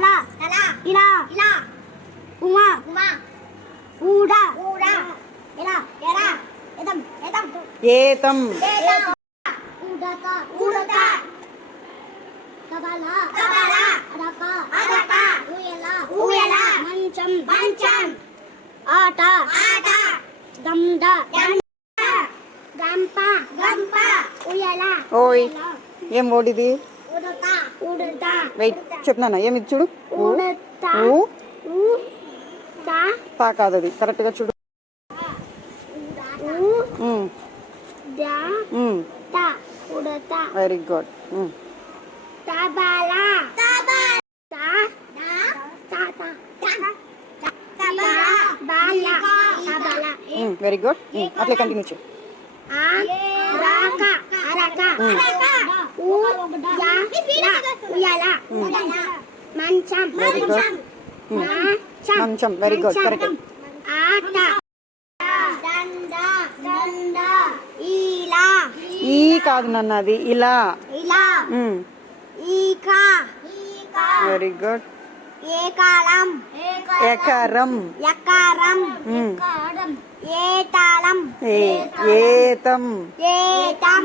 తల ఇలా ఉమా ఊడా ఏతం మంచం ఆట గంప ఉయ్యాల ఓయ్ ఏం ఓడిది ఉడతా వెయిట్ చెప్తున్నానా ఏమి చూడు ఉడతా ఊ తా తా కాదు అది కరెక్ట్గా చూడు Udatha very good tabla very good అట్లే కంటిన్యూ చేయి మంచం వెరీ గుడ్ మంచం వెరీ గుడ్ కరెక్ట్ ఆట ఇలా ఈ కాదు నన్ను అది ఇలా ఈకా వెరీ గుడ్ ఏకాలం ఎకరం ఏతాళం ఏతం ఏతం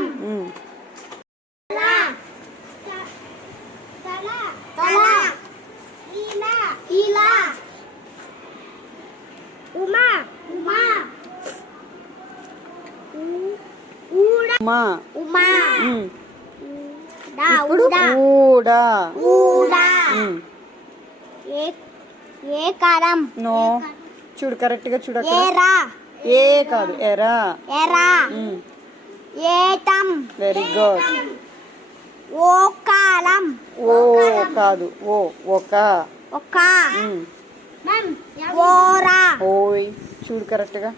తల ఇలా ఉమా ఉమా ఉమా ఇప్పుడు ఊడా ఏకారం నో చూడు కరెక్ట్గా చూడు అక్కడ. ఏరా ఏ కాదు ఎరా ఏతం వెరీ గుడ్ ఓకాలం ఓ కాదు ఓ ఒక ఓరా ఓయ్ చూడు కరెక్ట్గా